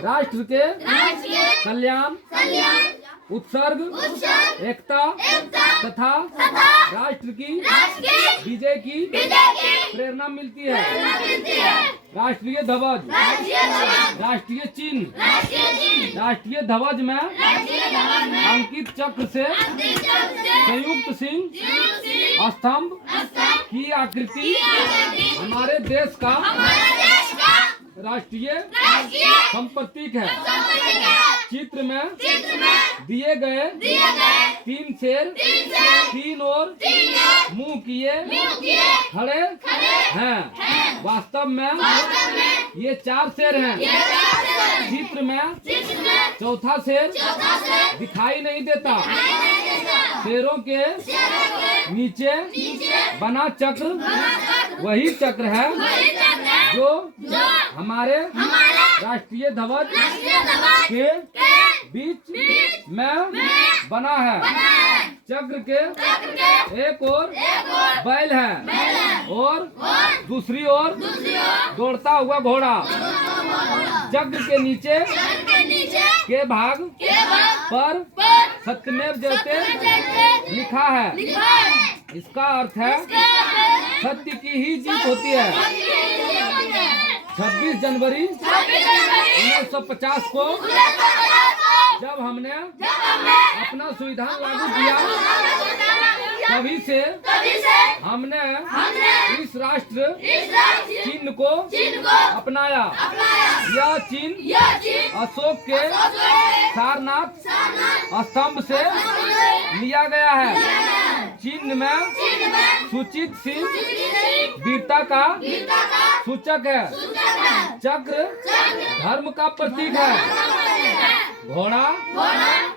राष्ट्र के कल्याण, उत्सर्ग, एकता तथा राष्ट्र की विजय की प्रेरणा मिलती है। राष्ट्रीय ध्वज, राष्ट्रीय चिन्ह, राष्ट्रीय ध्वज में अंकित चक्र से संयुक्त सिंह स्तंभ की आकृति हमारे देश का राष्ट्रीय संप्रतीक है। चित्र में दिए गए 3 शेर 3 और मुंह किए खड़े हैं। वास्तव में ये 4 शेर हैं। चित्र में चौथा शेर दिखाई नहीं देता। शेरों के नीचे बना चक्र वही चक्र है जो हमारे राष्ट्रीय ध्वज के बीच में बना है। चक्र के एक ओर बैल है और दूसरी ओर दौड़ता हुआ घोड़ा। चक्र के नीचे के भाग पर सत्यमेव जयते लिखा है। इसका अर्थ है सत्य की ही जीत होती है। 26 जनवरी 1950 को जब हमने अपना संविधान लागू किया तभी से हमने इस राष्ट्र चिन्ह को अपनाया। यह चिन्ह अशोक के सारनाथ स्तंभ से लिया गया है। चिन्ह में सूचित सिंह वीरता का सूचक है। चक्र धर्म का प्रतीक है। घोड़ा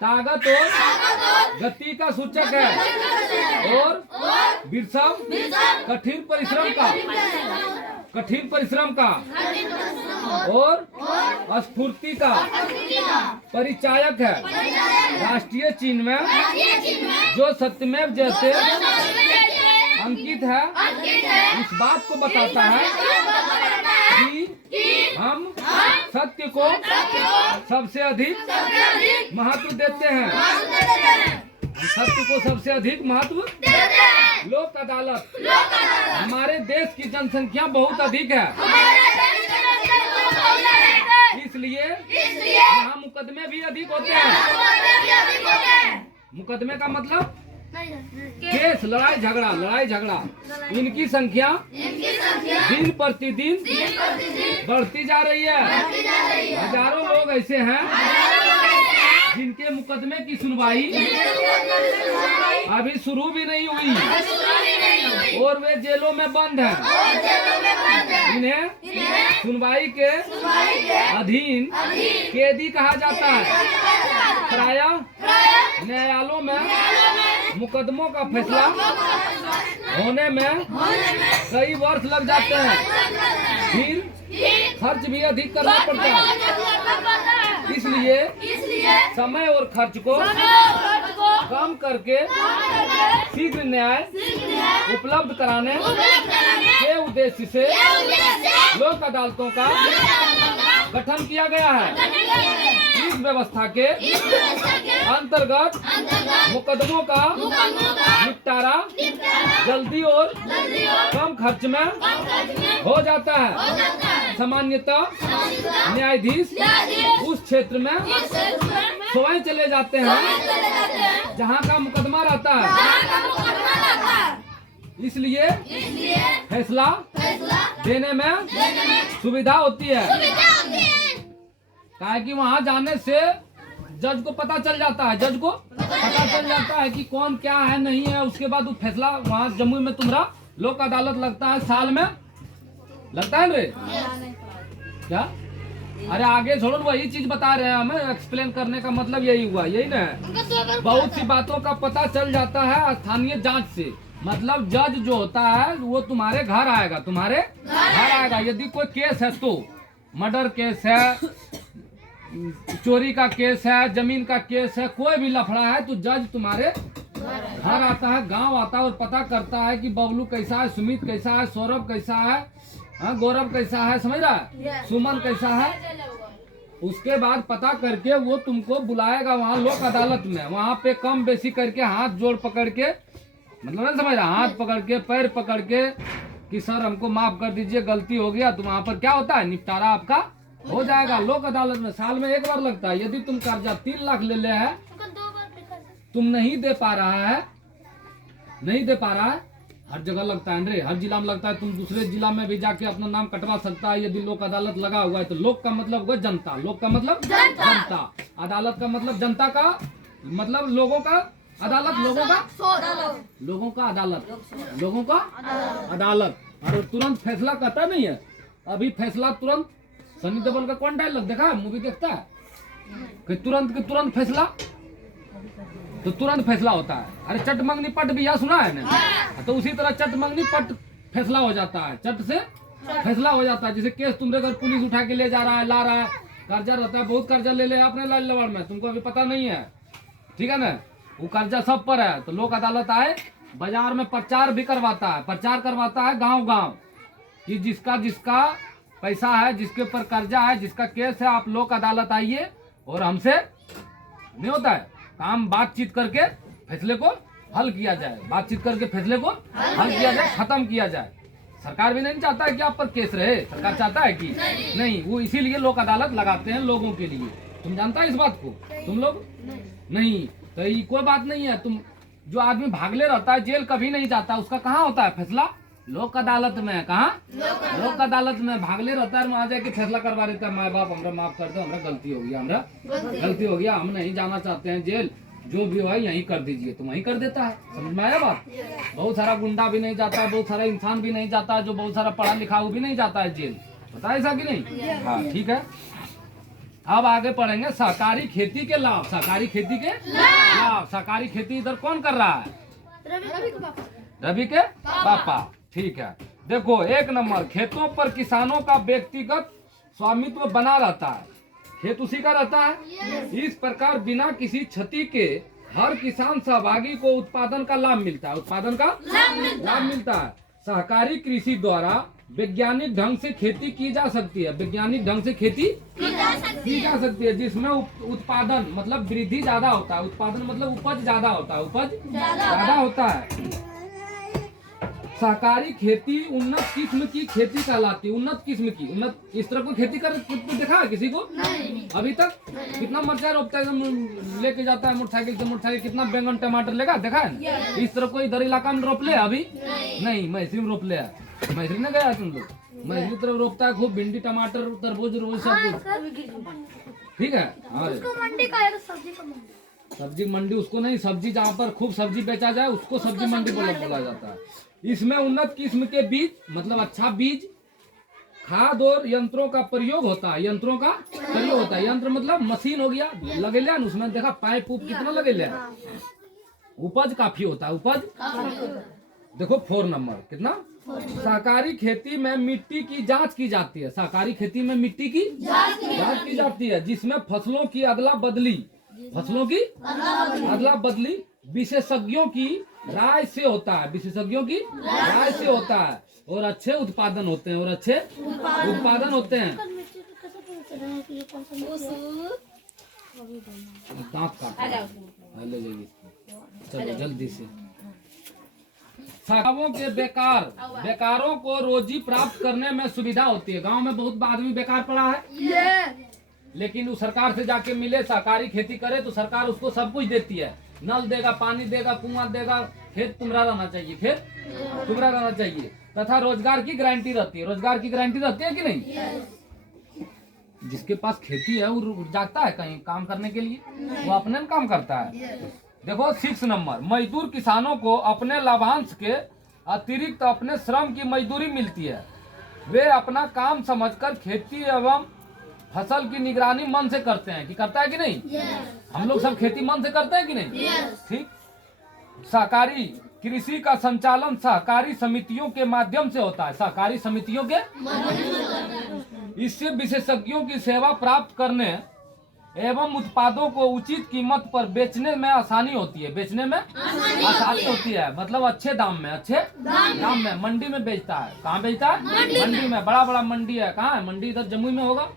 ताकत और गति का सूचक है और वृषभ कठिन परिश्रम का और स्फूर्ति का परिचायक है। राष्ट्रीय चिन्ह में जो सत्यमेव जयते अंकित है इस बात को बताता है कि हम सत्य को सबसे अधिक महत्व देते हैं। सत्य को सबसे अधिक महत्व। लोक अदालत, हमारे देश की जनसंख्या बहुत अधिक है, इसलिए यहाँ मुकदमे भी अधिक होते हैं। मुकदमे का मतलब केस, लड़ाई झगड़ा। इनकी संख्या दिन प्रतिदिन बढ़ती जा रही है। हजारों लोग ऐसे हैं जिनके मुकदमे की सुनवाई अभी शुरू भी नहीं हुई और वे जेलों में बंद हैं। इन्हें सुनवाई के अधीन कैदी कहा जाता है। प्रायः न्यायालयों में मुकदमों का फैसला होने में कई वर्ष लग जाते हैं। फिर खर्च भी अधिक करना पड़ता है। इसलिए समय और खर्च को कम करके शीघ्र न्याय उपलब्ध कराने के उद्देश्य से लोक अदालतों का गठन किया गया है। इस व्यवस्था के अंतर्गत मुकदमों का निपटारा जल्दी और कम खर्च में हो जाता है। सामान्यतः न्यायाधीश उस क्षेत्र में स्वयं चले जाते हैं जहां का मुकदमा रहता है। इसलिए फैसला देने में सुविधा होती है। काहे कि वहां जाने से जज को पता चल जाता है। कि कौन क्या है नहीं है। उसके बाद वो फैसला वहाँ जम्मू में तुम्हारा लोक अदालत लगता है, साल में लगता है रे क्या? अरे आगे छोड़ो, वही चीज बता रहे हैं हमें। एक्सप्लेन करने का मतलब यही हुआ, यही ना। बहुत सी बातों का पता चल जाता है स्थानीय जांच से। मतलब जज जो होता है वो तुम्हारे घर आएगा। यदि कोई केस है तो मर्डर केस है, चोरी का केस है, जमीन का केस है, कोई भी लफड़ा है तो जज तुम्हारे घर आता है, गांव आता है और पता करता है कि बबलू कैसा है, सुमित कैसा है, सौरभ कैसा है, गौरव कैसा है, समझ रहा है, सुमन कैसा है। उसके बाद पता करके वो तुमको बुलाएगा वहाँ लोक अदालत में। वहाँ पे कम बेसी करके हाथ जोड़ पकड़ के, मतलब नहीं समझ रहा, हाथ पकड़ के पैर पकड़ के कि सर हमको माफ कर दीजिए, गलती हो गया। तो वहाँ पर क्या होता है, निपटारा आपका हो जाएगा लोक अदालत में। साल में एक बार लगता है। यदि तुम कर्जा 3 लाख ले ले है, तुम नहीं दे पा रहा है, नहीं दे पा रहा है, हर जगह लगता है रे, हर जिला में लगता है। तुम दूसरे जिला में भी जाके अपना नाम कटवा सकता है यदि लोक अदालत लगा हुआ है तो। लोक का मतलब हुआ जनता, लोक का मतलब जनता, अदालत का मतलब जनता का, मतलब लोगों का अदालत, लोगों का अदालत, लोगों का अदालत। और तुरंत फैसला कहता नहीं है, अभी फैसला तुरंत। सनी देओल का कौन डायलॉग देखा है, मूवी देखता है कि तुरंत फैसला, तो तुरंत फैसला होता है। अरे चट मंगनी पट भी यह सुना है ना, तो उसी तरह चट मंगनी पट फैसला हो जाता है, चट से फैसला हो जाता है। जैसे केस तुम्हारे घर पुलिस उठा के ले जा रहा है, ला रहा है, कर्जा रहता है, बहुत कर्जा ले ले आपने लाल लवाड़ में, तुमको अभी पता नहीं है, ठीक है ना, वो कर्जा सब पर है। तो लोक अदालत आए, बाजार में प्रचार भी करवाता है, प्रचार करवाता है गाँव गाँव कि जिसका जिसका पैसा है, जिसके ऊपर कर्जा है, जिसका केस है, आप लोक अदालत आइए और हमसे नहीं होता है काम, बातचीत करके फैसले को हल किया जाए, बातचीत करके फैसले को हल किया जाए, खत्म किया जाए। सरकार भी नहीं चाहता है कि आप पर केस रहे, सरकार चाहता है कि नहीं, वो इसीलिए लोक अदालत लगाते हैं लोगों के लिए। तुम जानता है इस बात को, तुम लोग नहीं, तो ये कोई बात नहीं है। तुम जो आदमी भागले रहता है, जेल कभी नहीं जाता, उसका कहाँ होता है फैसला, लोक अदालत में। कहाँ, लोक अदालत में भागले रहता है, वहाँ जाके फैसला करवा देता है, माँ बाप हमरा माफ कर दो, हमरा गलती हो गया, हमरा गलती हो गया, हम नहीं जाना चाहते हैं जेल, जो भी हो यहीं कर दीजिए, तो वहीं कर देता है। समझ में आया बात। बहुत सारा गुंडा भी नहीं जाता है, बहुत सारा इंसान भी नहीं जाता है, जो बहुत सारा पढ़ा लिखा वो भी नहीं जाता है जेल, पता है ऐसा कि नहीं। हाँ ठीक है, अब आगे पढ़ेंगे सहकारी खेती के लाभ। सहकारी खेती के लाभ, सहकारी खेती इधर कौन कर रहा है, रवि के पापा, ठीक है। देखो 1 नंबर, खेतों पर किसानों का व्यक्तिगत स्वामित्व बना रहता है, खेत उसी का रहता है। इस प्रकार बिना किसी क्षति के हर किसान सहभागी को उत्पादन का लाभ मिलता है, उत्पादन का लाभ मिलता है। सहकारी कृषि द्वारा वैज्ञानिक ढंग से खेती की जा सकती है, वैज्ञानिक ढंग से खेती की जा सकती है, जिसमें उत्पादन मतलब वृद्धि ज्यादा होता है, उत्पादन मतलब उपज ज्यादा होता है, उपज ज्यादा होता है। सहकारी खेती उन्नत किस्म की खेती कहलाती है, उन्नत किस्म की, उन्नत इस तरह को खेती कर देखा है किसी को अभी तक। कितना मिर्चा रोपता है, लेके जाता है मोटरसाइकिल से, मोटरसाइकिल कितना बैंगन टमाटर लेगा, देखा है ना। इस तरह को इधर इलाका में रोप ले अभी नहीं, मैसरी में रोप ले, मैसरी न गया तुम लोग, मैसरी तरफ रोपता है खूब, भिंडी टमाटर तरबूज रोज सब कुछ, ठीक है। सब्जी मंडी उसको नहीं, सब्जी जहाँ पर खूब सब्जी बेचा जाए उसको सब्जी मंडी बोला जाता है। इसमें उन्नत किस्म के बीज मतलब अच्छा बीज, खाद और यंत्रों का प्रयोग होता है, यंत्रों का प्रयोग होता है। यंत्र मतलब मशीन हो गया, लगे लिया उसमें देखा पाइप उप कितना लगे लिया, उपज काफी होता है, उपज देखो 4 नंबर कितना। सहकारी खेती में मिट्टी की जांच की जाती है, सहकारी खेती में मिट्टी की जांच की जाती है, जिसमें फसलों की अदला बदली, फसलों की अदला बदली विशेषज्ञों की राय से होता है, विशेषज्ञों की राय से होता है, और अच्छे उत्पादन होते हैं, और अच्छे उत्पादन होते हैं। चलो जल्दी से। गाँवों के बेकारों को रोजी प्राप्त करने में सुविधा होती है। गांव में बहुत आदमी बेकार पड़ा है, लेकिन वो सरकार से जाके मिले, सहकारी खेती करे तो सरकार उसको सब कुछ देती है, नल देगा, पानी देगा, कुआं देगा, खेत तुम्हारा रहना चाहिए, खेत तुम्हारा रहना चाहिए, तथा रोजगार की गारंटी रहती है। रोजगार की गारंटी रहती है कि नहीं। जिसके पास खेती है वो जाता है कहीं काम करने के लिए, वो अपने काम करता है। देखो 6 नंबर, मजदूर किसानों को अपने लाभांश के अतिरिक्त अपने श्रम की मजदूरी मिलती है। वे अपना काम समझकर खेती एवं फसल की निगरानी मन से करते हैं, कि करता है कि नहीं। हम लोग सब खेती मन से करते हैं कि नहीं, ठीक। सहकारी कृषि का संचालन सहकारी समितियों के माध्यम से होता है, सहकारी समितियों के। इससे विशेषज्ञों की सेवा प्राप्त करने एवं उत्पादों को उचित कीमत पर बेचने में आसानी होती है, बेचने में आसानी होती है, मतलब अच्छे दाम में, अच्छे दाम में मंडी में बेचता है। कहाँ बेचता है, मंडी में। बड़ा बड़ा मंडी है, कहाँ है मंडी, इधर जमुई में होगा।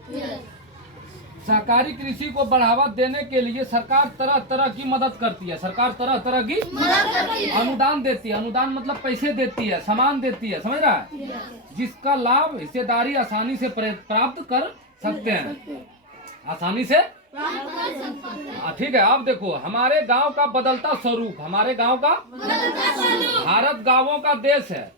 सहकारी कृषि को बढ़ावा देने के लिए सरकार तरह तरह की मदद करती है। सरकार तरह तरह की अनुदान देती है। अनुदान मतलब पैसे देती है, सामान देती है, समझ रहा है, जिसका लाभ हिस्सेदारी आसानी से प्राप्त कर सकते हैं, आसानी से। ठीक है, अब देखो हमारे गांव का बदलता स्वरूप। हमारे गांव का, भारत गांवों का देश है।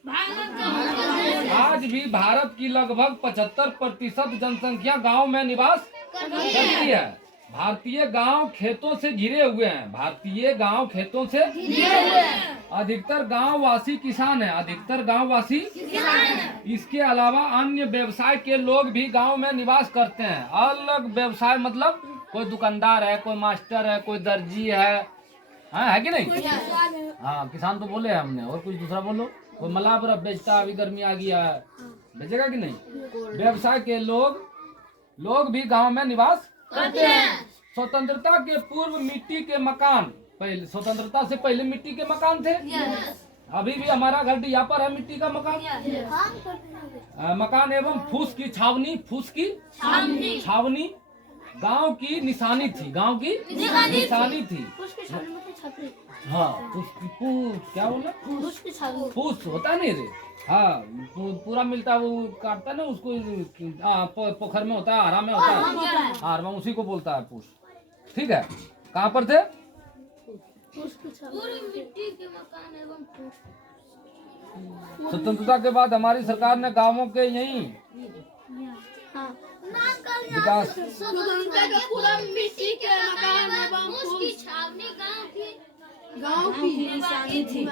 आज भी भारत की लगभग 75% जनसंख्या गांव में निवास करती है। भारतीय गांव खेतों से घिरे हुए हैं। भारतीय गांव खेतों से घिरे हुए हैं। अधिकतर गांव वासी किसान हैं। अधिकतर गांव वासी इसके अलावा अन्य व्यवसाय के लोग भी गांव में निवास करते हैं। अलग व्यवसाय मतलब कोई दुकानदार है, कोई मास्टर है, कोई दर्जी है कि नहीं? हाँ, किसान तो बोले हमने, और कुछ दूसरा बोलो। कोई मलाह बर्फ बेचता, अभी गर्मी आ गया है, बेचेगा कि नहीं? व्यवसाय के लोग भी गांव में निवास करते हैं। स्वतंत्रता के पूर्व मिट्टी के मकान, पहले स्वतंत्रता से पहले मिट्टी के मकान थे। अभी भी हमारा घर यहाँ पर है, मिट्टी का मकान। मकान एवं फूस की छावनी। फूस की छावनी गांव की निशानी थी। गांव की निशानी थी। हाँ, क्या बोला? फूस होता है नहीं रे? हाँ, पूरा मिलता है, वो काटता है ना उसको। पोखर में होता है, आरा में होता है, आर में, उसी को बोलता है फूस। ठीक है, कहाँ पर थे? स्वतंत्रता के बाद हमारी सरकार ने गांवों के यही विकास, पूरा मिट्टी के मकान एवं उसकी छावनी गांव की निशानी थी।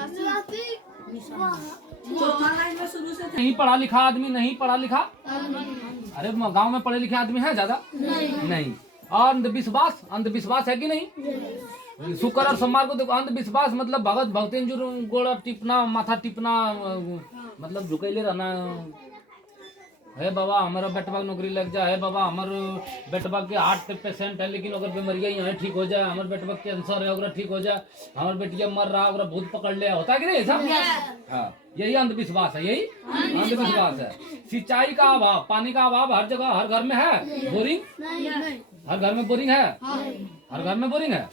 नहीं पढ़ा लिखा आदमी, नहीं पढ़ा लिखा। अरे गांव में पढ़े लिखे आदमी है ज्यादा? नहीं। और अंधविश्वास है कि नहीं? शुक्र और सोमवार को देखो, अंधविश्वास मतलब भगत भगतेन जो गोड़ा टिपना, माथा टिपना, मतलब झुकैले रहना। है बाबा हमारा बेटवा नौकरी लग जाए, है बाबा हमारे बेटवा के हार्ट पेशेंट है लेकिन अगर बीमारियां यहाँ ठीक हो जाए, हमारे बेटवा कैंसर है अगर ठीक हो जाए, हमारे बेटिया मर रहा अगर भूत पकड़ ले, होता है कि नहीं ऐसा? हाँ, यही अंधविश्वास है, यही अंधविश्वास है। सिंचाई का अभाव, पानी का अभाव हर जगह, हर घर में है। बोरिंग, हर घर में बोरिंग है। हर घर में बोरिंग है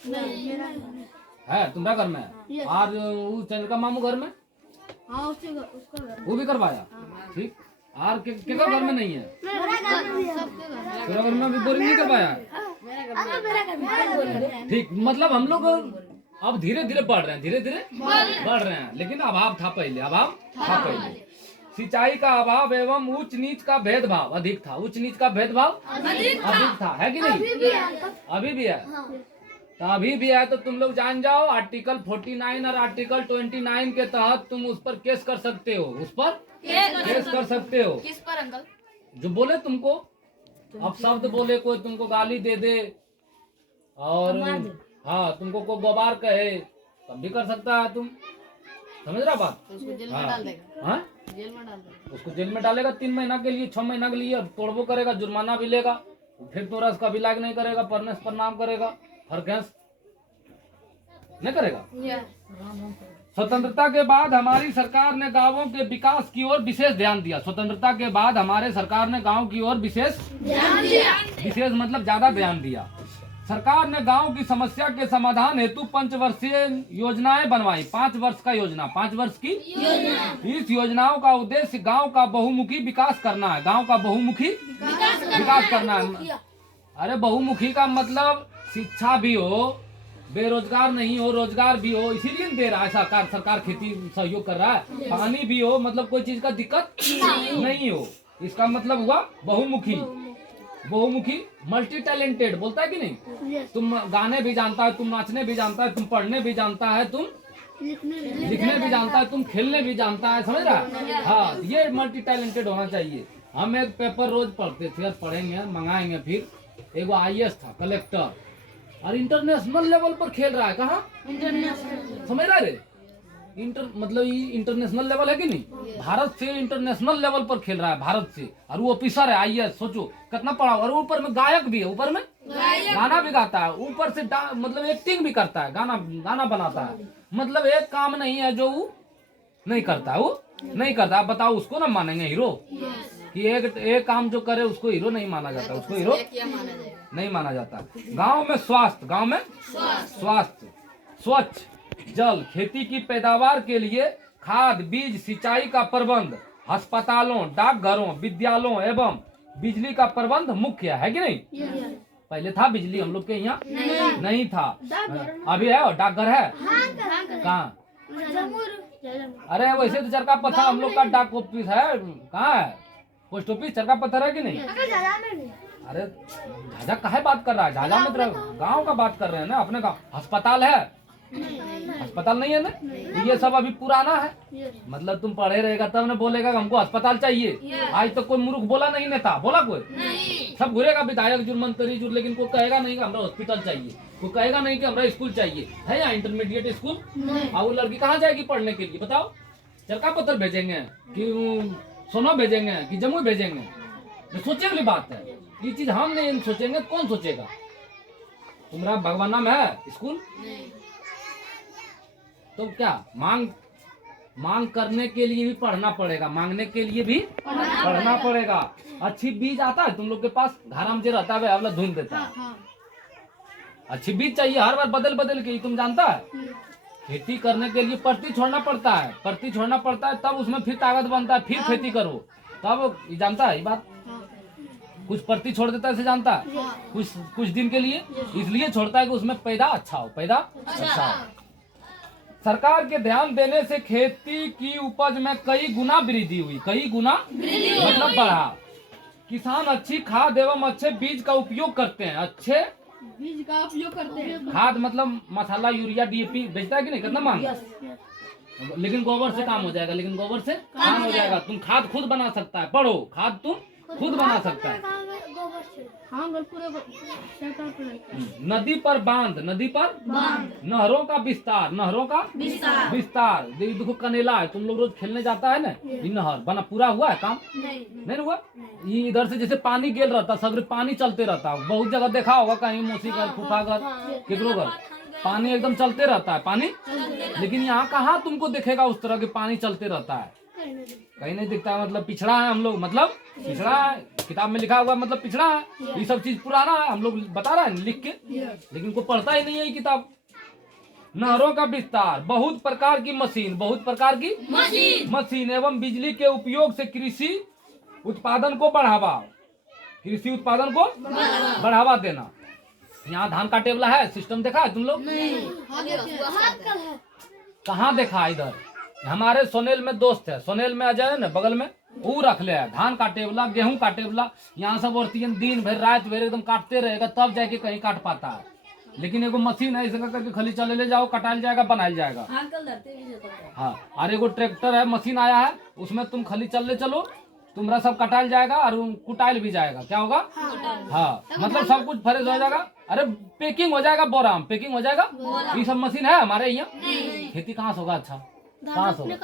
तुम्हारा घर में? और चंद्र का मामू घर में वो भी करवाया। ठीक, और किसका घर में नहीं है? तेरा घर में अभी बोरिंग नहीं करवाया। ठीक, मतलब हम लोग अब धीरे धीरे बढ़ रहे हैं, धीरे धीरे बढ़ रहे हैं, लेकिन अभाव था पहले। सिंचाई का अभाव एवं उच्च नीच का भेदभाव अधिक था। उच्च नीच का भेदभाव अधिक था, है कि नहीं? अभी भी है। तो अभी भी है, तो तुम लोग जान जाओ, आर्टिकल 49 और आर्टिकल 29 के तहत तुम उस पर केस कर सकते हो। उस पर केस कर सकते हो। किस पर अंकल? जो बोले तुमको, अब शब्द बोले, कोई तुमको गाली दे दे और हाँ तुमको कोई गवार कहे, तब भी कर सकता है। तुम समझ रहा बात? उसको जेल में डाल देगा। हाँ, जेल में डाल देगा। उसको जेल में डालेगा 3 महीना के लिए, 6 महीना के लिए, तोड़बो करेगा, जुर्माना भी लेगा, फिर तो रस का भी लायक नहीं करेगा, परनेस प्रणाम करेगा, फरगैस नहीं करेगा। स्वतंत्रता के बाद हमारी सरकार ने गांवों के विकास की ओर विशेष ध्यान दिया। स्वतंत्रता के बाद हमारे सरकार ने गांव की ओर विशेष मतलब ज्यादा ध्यान दिया। सरकार ने गांव की समस्या के समाधान हेतु 5 वर्षीय योजनाएं बनवाई। 5 वर्ष का योजना, 5 वर्ष की इस योजनाओं का उद्देश्य गांव का बहुमुखी विकास करना है। गांव का बहुमुखी विकास करना है। अरे बहुमुखी का मतलब शिक्षा भी हो, बेरोजगार नहीं हो, रोजगार भी हो, इसीलिए दे रहा है सरकार खेती सहयोग कर रहा है। पानी भी हो, मतलब कोई चीज का दिक्कत नहीं हो, इसका मतलब हुआ बहुमुखी। बहुमुखी, मल्टी टैलेंटेड बोलता है कि नहीं? तुम गाने भी जानता है, तुम नाचने भी जानता है, तुम पढ़ने भी जानता है, तुम लिखने भी जानता है, तुम खेलने भी जानता है, समझ रहा है? हाँ, ये मल्टी टैलेंटेड होना चाहिए। हम एक पेपर रोज पढ़ते थे, पढ़ेंगे, मंगाएंगे, फिर एगो IAS था, कलेक्टर, और इंटरनेशनल लेवल पर खेल रहा है। कहाँ? इंटरनेशनल, समझ रहा है? मतलब ये इंटरनेशनल लेवल है कि नहीं? भारत से इंटरनेशनल लेवल पर खेल रहा है, भारत से, और वो ऑफिसर है IAS। सोचो कितना पढ़ा, और ऊपर में गायक भी है, ऊपर में गाना भी गाता है, ऊपर से मतलब एक्टिंग भी करता है, गाना बनाता है। मतलब एक काम नहीं है जो वो नहीं करता है, वो नहीं करता। बताओ, उसको ना मानेंगे हीरो? कि एक काम जो करे उसको हीरो नहीं माना जाता, उसको हीरो नहीं माना जाता। गांव में स्वास्थ्य, गांव में स्वास्थ्य, स्वच्छ जल, खेती की पैदावार के लिए खाद बीज सिंचाई का प्रबंध, अस्पतालों डाकघरों विद्यालयों एवं बिजली का प्रबंध मुख्य है कि नहीं? पहले था बिजली हम लोग के यहाँ नहीं था, अभी है और डाकघर है कहाँ? अरे वैसे तो चरका पत्थर हम लोग का डाक ऑफिस है, कहाँ है पोस्ट ऑफिस? चरका पत्थर है कि नहीं? अरे झाझा काहे बात कर रहा है? झाझा में तो गाँव का बात कर रहे हैं ना, अपने गाँव। अस्पताल है? अस्पताल नहीं है ना? तो ये सब अभी पुराना है। मतलब तुम पढ़े रहेगा तब ना बोलेगा कि हमको अस्पताल चाहिए। आज तक कोई मूर्ख बोला नहीं, नेता बोला कोई? सब घूरेगा विधायक जुर मंत्री जुर, लेकिन कोई कहेगा नहीं कि हमारा हॉस्पिटल चाहिए, कोई कहेगा नहीं कि हमारा स्कूल चाहिए। है यहाँ इंटरमीडिएट स्कूल? और वो लड़की कहाँ जाएगी पढ़ने के लिए बताओ? चरका पत्थर भेजेंगे कि सोना भेजेंगे कि जम्मू भेजेंगे? सोचने वाली बात है। ये चीज हम नहीं सोचेंगे, कौन सोचेगा? तुम्हारा भगवान नाम है स्कूल? तो क्या मांग करने के लिए भी पढ़ना पड़ेगा, मांगने के लिए भी पढ़ना पड़ेगा। अच्छी बीज आता है तुम लोग के पास? घराम जे रहता है अवला धुन देता है। अच्छी बीज चाहिए हर बार बदल बदल के, तुम जानता है? खेती करने के लिए पर्ती छोड़ना पड़ता है, पर्ती छोड़ना पड़ता है, तब उसमें फिर ताकत बनता है, फिर खेती करो तब। जानता है ये बात? कुछ पर्ती छोड़ देता है इसे जानता है? कुछ दिन के लिए इसलिए छोड़ता है कि उसमें पैदा अच्छा हो, पैदा अच्छा हो। सरकार के ध्यान देने से खेती की उपज में कई गुना वृद्धि हुई, कई गुना मतलब बढ़ा। किसान अच्छी खाद एवं अच्छे बीज का उपयोग करते हैं, अच्छे बीज का उपयोग करते हैं। खाद मतलब मसाला यूरिया डीएपी बेचता है कि नहीं? कितना महंगा? लेकिन गोबर से काम हो जाएगा, लेकिन गोबर से काम हो जाएगा। तुम खाद खुद बना सकता है, पढ़ो, खाद तुम खुद बना सकता है। नदी पर बांध, नदी पर नहरों का विस्तार, नहरों का विस्तार। देखो कनेला है, तुम लोग रोज खेलने जाता है ना, ये नहर बना पूरा हुआ है काम? नहीं हुआ। ये इधर से जैसे पानी गेल रहता, सब पानी चलते रहता। बहुत जगह देखा होगा, कहीं मौसी घर फूफा घर केकरो घर पानी एकदम चलते रहता है पानी। लेकिन यहाँ कहाँ तुमको दिखेगा उस तरह के पानी चलते रहता है? कहीं नहीं दिखता। मतलब पिछड़ा है हम लोग, मतलब पिछड़ा है। किताब में लिखा हुआ मतलब पिछड़ा है। ये सब चीज पुराना है, हम लोग बता रहे हैं लिख के, लेकिन कोई पढ़ता ही नहीं है ये किताब। नहरों का विस्तार, बहुत प्रकार की मशीन, बहुत प्रकार की मशीन एवं बिजली के उपयोग से कृषि उत्पादन को बढ़ावा, कृषि उत्पादन को बढ़ावा देना। यहाँ धान काटे वाला है सिस्टम, देखा है तुम लोग? कहाँ देखा? इधर हमारे सोनेल में दोस्त है, सोनेल में अजय है ना बगल में, वो रख ले धान काटे वाला, गेहूं काटे वाला। यहाँ सब औरतियन दिन भर रात भर एकदम काटते रहेगा, तब जाके कहीं काट पाता है। लेकिन एगो मशीन है, ऐसे करके खाली चले ले जाओ, कटाल जाएगा, बनाया जाएगा। हाँ, और एगो ट्रैक्टर है, मशीन आया है, उसमें तुम खाली चल चलो, तुम्हारा सब कटाल जाएगा और कुटाइल भी जाएगा। क्या होगा? हाँ, मतलब सब कुछ फ्रेश हो जाएगा। अरे पैकिंग हो जाएगा, बोरा में पैकिंग हो जाएगा। ये सब मशीन है हमारे यहाँ। खेती कहाँ से होगा? अच्छा कहाँ से होगा?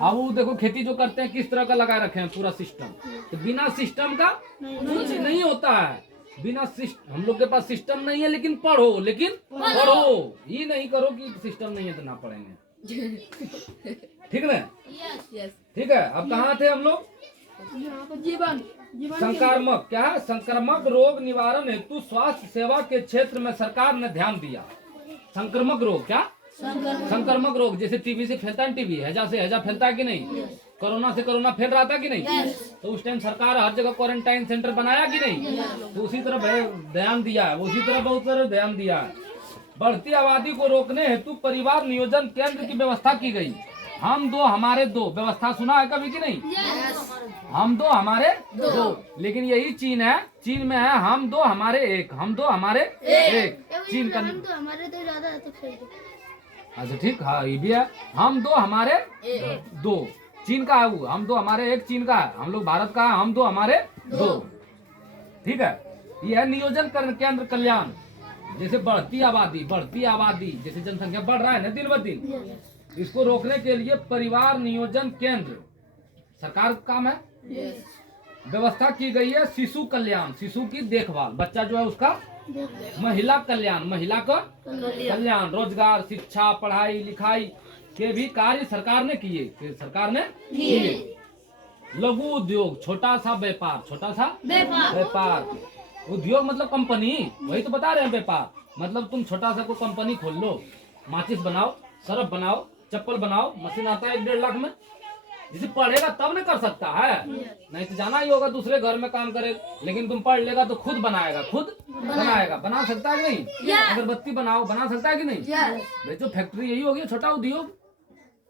अब वो देखो खेती जो करते हैं किस तरह का लगा रखे हैं पूरा सिस्टम। तो बिना सिस्टम का कुछ नहीं होता है। बिना सिस्टम, हम लोग के पास सिस्टम नहीं है, लेकिन पढ़ो, लेकिन पढ़ो। ये नहीं करो कि सिस्टम नहीं है तो ना पढ़ेंगे। ठीक है? ठीक है। अब कहाँ थे हम लोग? जीवन संक्रामक, क्या है? संक्रामक रोग निवारण हेतु स्वास्थ्य सेवा के क्षेत्र में सरकार ने ध्यान दिया। संक्रामक रोग, क्या? संक्रामक रोग जैसे टीबी से फैलता है, टीबी हैजा से हैजा फैलता है कि नहीं? कोरोना से कोरोना फैल रहा था कि नहीं? तो उस टाइम सरकार हर जगह क्वारंटाइन सेंटर बनाया कि नहीं? तो उसी तरह ध्यान दिया है, उसी तरह बहुत सारा ध्यान दिया है। बढ़ती आबादी को रोकने हेतु परिवार नियोजन केंद्र की व्यवस्था की गई। हम दो हमारे दो व्यवस्था सुना है कभी कि नहीं? हम दो हमारे दो। लेकिन यही चीन है, चीन में है हम दो हमारे एक, हम दो हमारे एक। चीन का हमारे तो ज्यादा है तो अच्छा ठीक, हाँ ये भी है, हम दो हमारे दो। चीन का है वो, हम दो हमारे एक चीन का है, हम लोग भारत का है, हम दो हमारे दो। ठीक है। यह है नियोजन केंद्र कल्याण। जैसे बढ़ती आबादी जैसे जनसंख्या बढ़ रहा है ना दिन ब दिन, इसको रोकने के लिए परिवार नियोजन केंद्र सरकार का काम है। व्यवस्था की गई है शिशु कल्याण, शिशु की देखभाल, बच्चा जो है उसका। महिला कल्याण, महिला का कल्याण, रोजगार, शिक्षा, पढ़ाई लिखाई के भी कार्य सरकार ने किए, सरकार ने किए। लघु उद्योग, छोटा सा व्यापार, छोटा सा व्यापार व्यापार। उद्योग मतलब कंपनी, वही तो बता रहे हैं व्यापार मतलब तुम छोटा सा कोई कंपनी खोल लो, माचिस बनाओ, सरफ बनाओ, चप्पल बनाओ, मशीन आता है 1-1.5 लाख में। जिसे पढ़ेगा तब न कर सकता है, नहीं तो जाना ही होगा दूसरे घर में काम करे। लेकिन तुम पढ़ लेगा तो खुद बनाएगा, खुद बनाएगा। बना सकता है कि नहीं? अगरबत्ती बनाओ, बना सकता है कि नहीं? भाई तो फैक्ट्री यही होगी, छोटा उद्योग।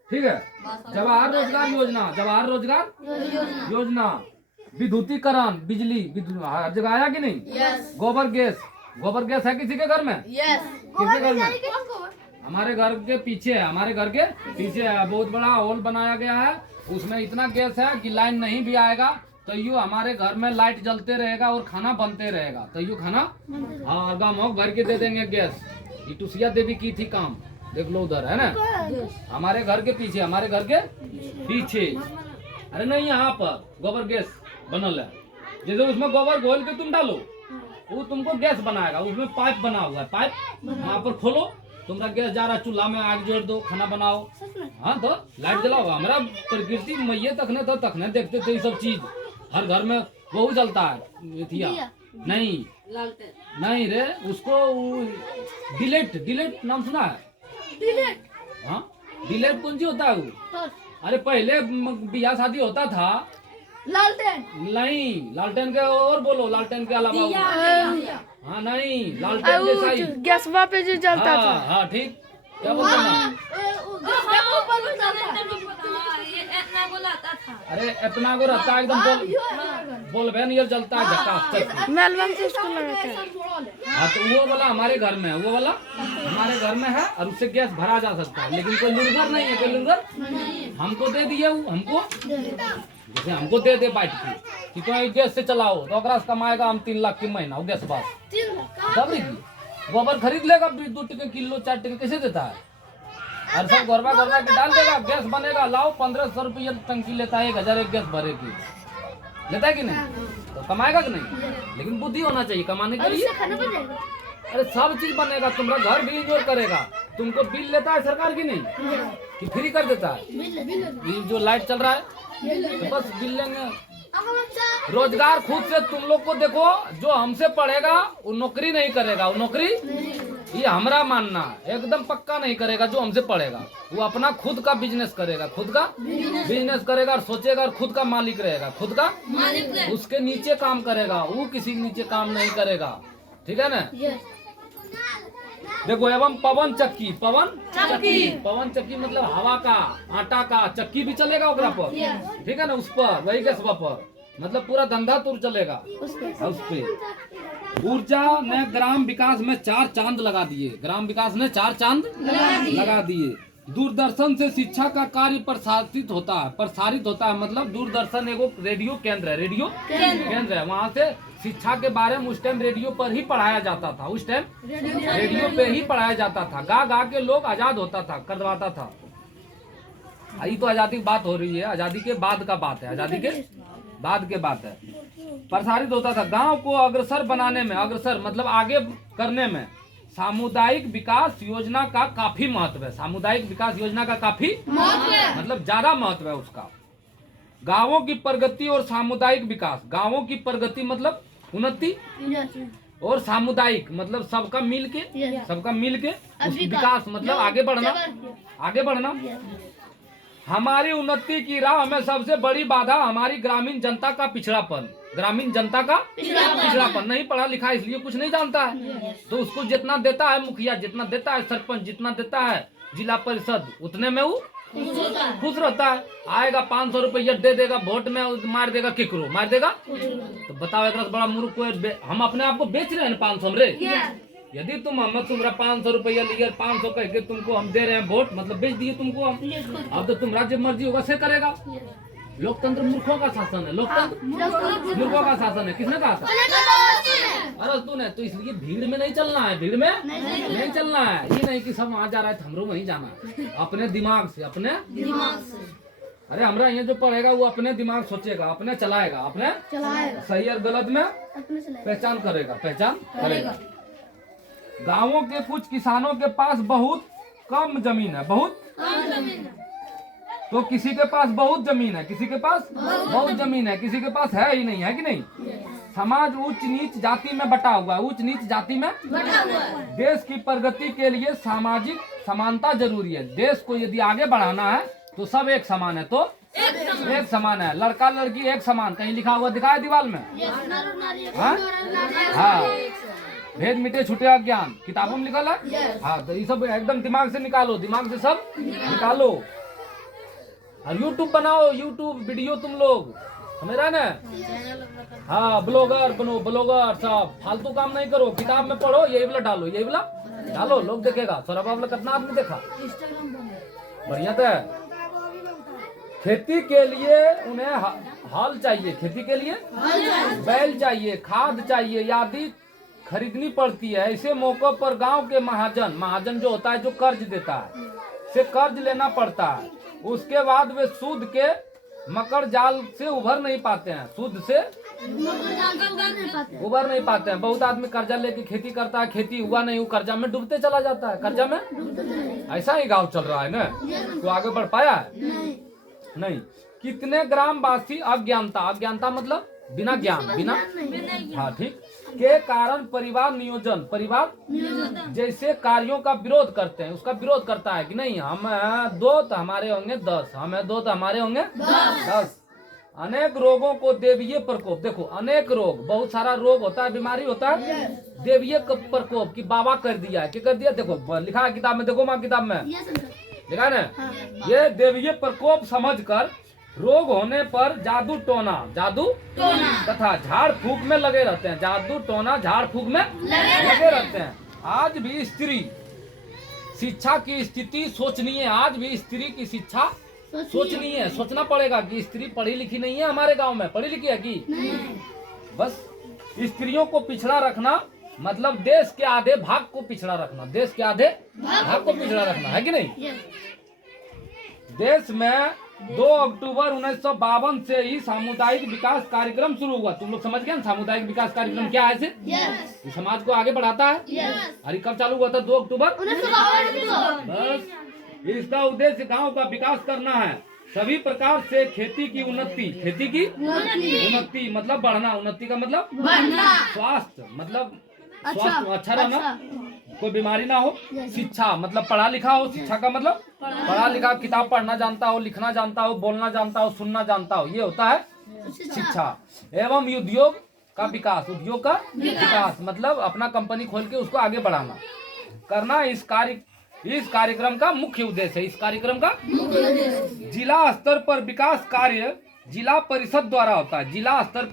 ठीक है। जवाहर रोजगार योजना, जवाहर रोजगार योजना, विद्युतीकरण, बिजली, हर जगह आया कि नहीं? गोबर गैस, गोबर गैस है किसी के घर में? किसके घर में? हमारे घर के पीछे है, हमारे घर के पीछे है, बहुत बड़ा हॉल बनाया गया है। उसमें इतना गैस है कि लाइन नहीं भी आएगा तो यूँ हमारे घर में लाइट जलते रहेगा और खाना बनते रहेगा। तो यूँ खाना हाँ गाँव भर के दे देंगे गैस। ये टुसिया देवी की थी काम, देख लो उधर है ना, हमारे घर के पीछे, हमारे घर के पीछे। अरे नहीं, यहाँ पर गोबर गैस बनल है। जैसे उसमें गोबर घोल के तुम डालो, वो तुमको गैस बनाएगा। उसमें पाइप बना हुआ है, पाइप वहाँ पर खोलो, तुम्हारा गैस जा रहा, चूल्हा में आग जोड़ दो, खाना बनाओ। हाँ तो लाइट जलाओ। हमारा प्रकृति मैये तकने तो तकने देखते थे ये सब चीज। हर घर में वो जलता है थिया नहीं, नहीं रे, उसको डिलेट, डिलेट नाम सुना है? हाँ, डिलेट कौन सी होता है वो? अरे पहले बियाह शादी होता था, लालटेन नहीं लालटेन के और बोलो, लालटेन के अलावा हाँ नहीं, लालटेन जैसा ही गैसवा पे जो जलता था। हाँ ठीक, क्या बोलते हैं? अरे इतना को रहता है एकदम, बोल बहन ये जलता है झक्का। मेलवन से उसको लगाता है। हाँ तो वो वाला हमारे घर में है, वो वाला हमारे घर में है और उससे गैस भरा जा सकता है। लेकिन कोई लुंगर नहीं है, कोई लुंगर हमको दे दिए, हमको जैसे हमको दे दे बाइट की कि तो गैस से चलाओ तो अगर कमाएगा हम 3 लाख की महीना, वो गैस बात तब नहीं। गोबर खरीद लेगा 2 टके किलो, 4 टके कैसे देता है? और सब गरबा गरबा के डाल देगा, गैस बनेगा। लाओ 1500 रुपये टंकी लेता है, 1000 एक गैस भरे की लेता है कि नहीं? तो कमाएगा कि नहीं? लेकिन बुद्धि होना चाहिए कमाने के लिए। अरे सब चीज बनेगा, तुम्हारा घर भी इंजॉय करेगा। तुमको बिल लेता है सरकार की नहीं कि फ्री कर देता है? ये जो लाइट चल रहा है तो बस बिल लेंगे। रोजगार खुद से तुम लोग को देखो, जो हमसे पढ़ेगा वो नौकरी नहीं करेगा, वो नौकरी ये हमारा मानना एकदम पक्का नहीं करेगा। जो हमसे पढ़ेगा वो अपना खुद का बिजनेस करेगा, खुद का बिजनेस करेगा और सोचेगा और खुद का मालिक रहेगा, खुद का उसके नीचे काम करेगा, वो किसी के नीचे काम नहीं करेगा। ठीक है ना? देखो एवं पवन चक्की, पवन चक्की, पवन चक्की मतलब हवा का, आटा का चक्की भी चलेगा ओकरा पर। ठीक है ना? उस पर वही गैसवा पर मतलब पूरा धंधा तुर चलेगा उस पे। ऊर्जा ने ग्राम विकास में 4 चांद लगा दिए, ग्राम विकास ने 4 चांद लगा दिए। दूरदर्शन से शिक्षा का कार्य प्रसारित होता है मतलब दूरदर्शन एगो रेडियो केंद्र है, रेडियो केंद्र है। वहाँ से शिक्षा के बारे में उस टाइम रेडियो पर ही पढ़ाया जाता था, उस टाइम रेडियो पे ही पढ़ाया जाता था। गा गा के लोग आजाद होता था, करवाता था। ये तो आजादी की बात हो रही है, आजादी के बाद का बात है, आजादी के बाद के बात है। प्रसारित होता था। गांव को अग्रसर बनाने में, अग्रसर मतलब आगे करने में सामुदायिक विकास योजना का काफी महत्व है। सामुदायिक विकास योजना का काफी मतलब ज्यादा महत्व है उसका। गांवों की प्रगति और सामुदायिक विकास, गांवों की प्रगति मतलब उन्नति और सामुदायिक मतलब सबका मिल के उस विकास मतलब आगे बढ़ना। हमारी उन्नति की राह में सबसे बड़ी बाधा हमारी ग्रामीण जनता का पिछड़ापन, ग्रामीण जनता का पिछड़ापन। नहीं पढ़ा लिखा इसलिए कुछ नहीं जानता है, तो उसको जितना देता है मुखिया, जितना देता है सरपंच, जितना देता है जिला परिषद, उतने में वो खुश रहता है। आएगा 500 रुपया दे देगा, वोट में मार देगा, केकरो मार देगा। तो बताओ एक बड़ा मूर्ख कोई। हम अपने आप को बेच रहे हैं 500 में। यदि तुम्हारा 500 रुपया लिया, 500 कह के तुमको हम दे रहे हैं वोट, मतलब बेच दिए तुमको हम। अब तो तुम्हारा जो मर्जी होगा से करेगा। लोकतंत्र मूर्खों का शासन है, लोकतंत्र मूर्खों का शासन है। किसने कहा था? अरस्तु ने। तो इसलिए भीड़ में नहीं चलना है, भीड़ में नहीं चलना है। ये नहीं कि सब वहाँ जा रहा है हमरो वहीं जाना है। अपने दिमाग से, अपने दिमाग से। अरे हमारा ये जो पढ़ेगा वो अपने दिमाग सोचेगा, अपने चलाएगा, अपने सही और गलत में पहचान करेगा। गांवों के कुछ किसानों के पास बहुत कम जमीन है, बहुत तो किसी के पास बहुत जमीन है, किसी के पास बहुत जमीन है, किसी के पास है ही नहीं, है कि नहीं। समाज ऊंच नीच जाति में बटा हुआ है, ऊंच नीच जाति में बटा हुआ है। देश की प्रगति के लिए सामाजिक समानता जरूरी है। देश को यदि आगे बढ़ाना है तो सब एक समान है, तो एक समान है। लड़का लड़की एक समान, कहीं लिखा हुआ दिखाए दीवार में? नर और नारी एक हाँ? समान। हाँ, भेद मिटे छूटे अज्ञान, किताबों में लिखा है। हाँ, तो ये सब एकदम दिमाग से निकालो, दिमाग से सब निकालो। और यूट्यूब बनाओ, यूट्यूब वीडियो तुम लोग, समझ ना। हाँ, ब्लॉगर बनो, ब्लॉगर। सब फालतू काम नहीं करो, किताब में पढ़ो, यही वाला डालो, यही वाला डालो, लोग देखेगा। सौरभ वाला कितना आदमी देखा, बढ़िया तो है। खेती के लिए उन्हें हल चाहिए, खेती के लिए बैल चाहिए, खाद चाहिए आदि खरीदनी पड़ती है। ऐसे मौकों पर गांव के महाजन जो होता है, जो कर्ज देता है, से कर्ज लेना पड़ता है। उसके बाद वे सूद के मकर जाल से उभर नहीं पाते हैं, सूद से उभर नहीं पाते हैं। बहुत आदमी कर्जा लेके खेती करता है, खेती हुआ नहीं, वो कर्जा में डूबते चला जाता है, कर्जा में। ऐसा ही गांव चल रहा है ना, तो आगे बढ़ पाया है नहीं। कितने ग्रामवासी अज्ञानता, अज्ञानता मतलब बिना ज्ञान, बिना, हाँ ठीक, के कारण परिवार नियोजन जैसे कार्यों का विरोध करते हैं। उसका विरोध करता है कि नहीं, हम 2 तो हमारे होंगे 10, हमें 2 तो हमारे होंगे 10। अनेक रोगों को देवीय प्रकोप, देखो अनेक रोग, बहुत सारा रोग होता है, बीमारी होता है, देवीय प्रकोप की बाबा कर दिया है। क्या कर दिया? देखो लिखा है किताब में, देखो माँ किताब में लिखा ना, ये देवीय प्रकोप समझकर रोग होने पर जादू टोना तथा झाड़ फूक में लगे रहते हैं। जादू टोना झाड़ फूक में लगे रहते हैं। आज भी स्त्री शिक्षा की स्थिति सोचनीय है, आज भी स्त्री की शिक्षा सोचनीय है। सोचना पड़ेगा कि स्त्री पढ़ी लिखी नहीं है हमारे गांव में, पढ़ी लिखी है कि बस। स्त्रियों को पिछड़ा रखना मतलब देश के आधे भाग को पिछड़ा रखना, देश के आधे भाग को पिछड़ा रखना, है कि नहीं। देश में 2 अक्टूबर 1952 से ही सामुदायिक विकास कार्यक्रम शुरू हुआ। तुम लोग समझ गए ना सामुदायिक विकास कार्यक्रम क्या है? ये समाज को आगे बढ़ाता है। अरे कब चालू हुआ था? 2 अक्टूबर 1952। बस इसका उद्देश्य गांव का विकास करना है, सभी प्रकार से खेती की उन्नति, खेती की उन्नति मतलब बढ़ना, उन्नति का मतलब स्वास्थ्य मतलब स्वास्थ्य अच्छा रहना, कोई बीमारी ना हो। शिक्षा मतलब पढ़ा लिखा हो, शिक्षा का मतलब पढ़ा लिखा, किताब पढ़ना जानता हो, लिखना जानता हो, बोलना जानता हो, सुनना जानता हो, ये होता है शिक्षा। एवं उद्योग का विकास, उद्योग का विकास मतलब अपना कंपनी खोल के उसको आगे बढ़ाना करना इस कार्यक्रम का मुख्य उद्देश्य है। इस कार्यक्रम का जिला स्तर पर विकास कार्य जिला परिषद द्वारा होता है। जिला स्तर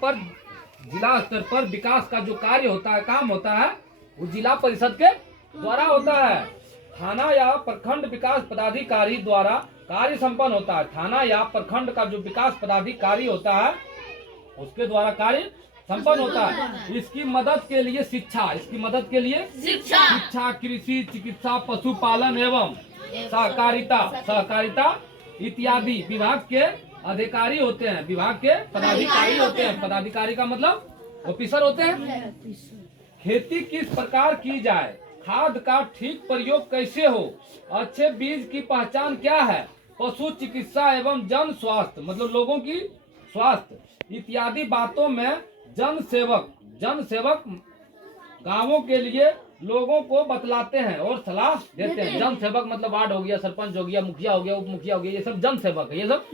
पर विकास का जो कार्य होता है, काम होता है, वो जिला परिषद के द्वारा होता है। थाना या प्रखंड विकास पदाधिकारी द्वारा कार्य संपन्न होता है। थाना या प्रखंड का जो विकास पदाधिकारी होता है, उसके द्वारा कार्य संपन्न होता है। इसकी मदद के लिए शिक्षा कृषि, चिकित्सा, पशुपालन एवं सहकारिता इत्यादि विभाग के अधिकारी होते हैं, विभाग के पदाधिकारी होते हैं। पदाधिकारी का मतलब ऑफिसर होते हैं। खेती किस प्रकार की जाए, खाद का ठीक प्रयोग कैसे हो, अच्छे बीज की पहचान क्या है, पशु चिकित्सा एवं जन स्वास्थ्य मतलब लोगों की स्वास्थ्य इत्यादि बातों में जन सेवक गांवों के लिए लोगों को बतलाते हैं और सलाह देते हैं। जन सेवक मतलब वार्ड हो गया, सरपंच हो गया, मुखिया हो गया, उप मुखिया हो गया, ये सब जन सेवक है। ये सब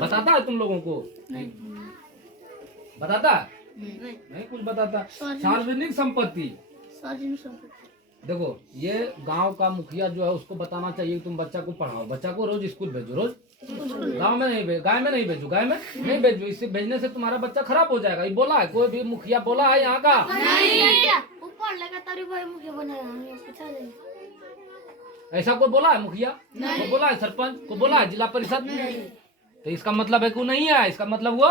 बताता है तुम लोगों को? बताता है? नहीं कुछ बताता। सार्वजनिक संपत्ति देखो, ये गांव का मुखिया जो है उसको बताना चाहिए तुम बच्चा को पढ़ाओ, बच्चा को रोज स्कूल भेजो, रोज गांव में नहीं भेजो, गाय में नहीं भेजो। इससे भेजने से तुम्हारा बच्चा खराब हो जाएगा। ये बोला है कोई भी मुखिया बोला है यहाँ का? ऐसा कोई बोला है मुखिया को? बोला है सरपंच को? बोला है जिला परिषद? तो इसका मतलब है कि नहीं है, इसका मतलब वो